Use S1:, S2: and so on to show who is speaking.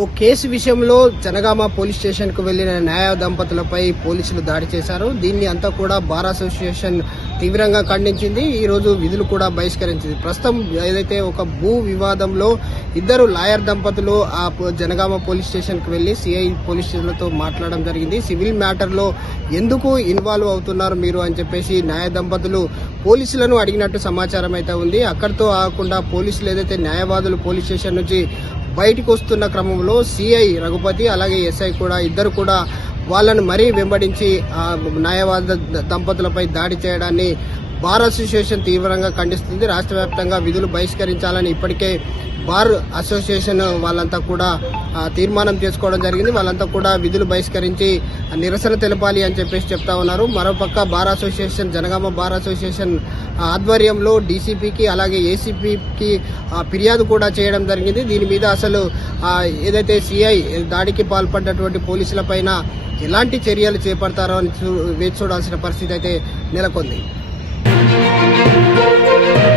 S1: ఓ case విషయంలో Janagama police స్టేషన్కు వెళ్ళిన న్యాయ దంపతులపై పోలీసులు దాడి చేశారు. దీన్ని అంతా కూడా బార్ అసోసియేషన్ తీవ్రంగా ఖండించింది. ఈ రోజు విధులు కూడా బహిష్కరించింది. ప్రస్తుతం ఏదైతే ఒక భూ వివాదంలో ఇద్దరు లాయర్ దంపతులు ఆ జనగామ పోలీస్ స్టేషన్కు వెళ్ళి సిఐ పోలీస్ స్టేషన్లతో మాట్లాడడం జరిగింది. సివిల్ మ్యాటర్లో ఎందుకు ఇన్వాల్వ్ అవుతున్నారు మీరు అని చెప్పేసి న్యాయ దంపతులు పోలీసులను అడిగినట్టు సమాచారం అయితే ఉంది. అక్కడితో కాకుండా పోలీసులు ఏదైతే న్యాయవాదులు పోలీస్ స్టేషన్ నుంచి బయటికి వస్తున్న క్రమంలో సిఐ రఘుపతి అలాగే ఎస్ఐ కూడా ఇద్దరు కూడా వాళ్ళను మరీ వెంబడించి న్యాయవాద దంపతులపై దాడి చేయడాన్ని బార్ అసోసియేషన్ తీవ్రంగా ఖండిస్తుంది. రాష్ట్ర వ్యాప్తంగా విధులు బహిష్కరించాలని ఇప్పటికే బార్ అసోసియేషన్ వాళ్ళంతా కూడా తీర్మానం చేసుకోవడం జరిగింది. వాళ్ళంతా కూడా విధులు బహిష్కరించి నిరసన తెలపాలి అని చెప్పేసి చెప్తా ఉన్నారు. మరోపక్క bar association Jangaon bar association ఆధ్వర్యంలో డీసీపీకి అలాగే ఏసీపీకి ఫిర్యాదు కూడా చేయడం జరిగింది. దీని మీద అసలు ఏదైతే సిఐ దాడికి పాల్పడ్డటువంటి పోలీసులపైన ఎలాంటి చర్యలు చేపడతారో అని చూ- వేచి చూడాల్సిన పరిస్థితి అయితే నెలకొంది. Thank you.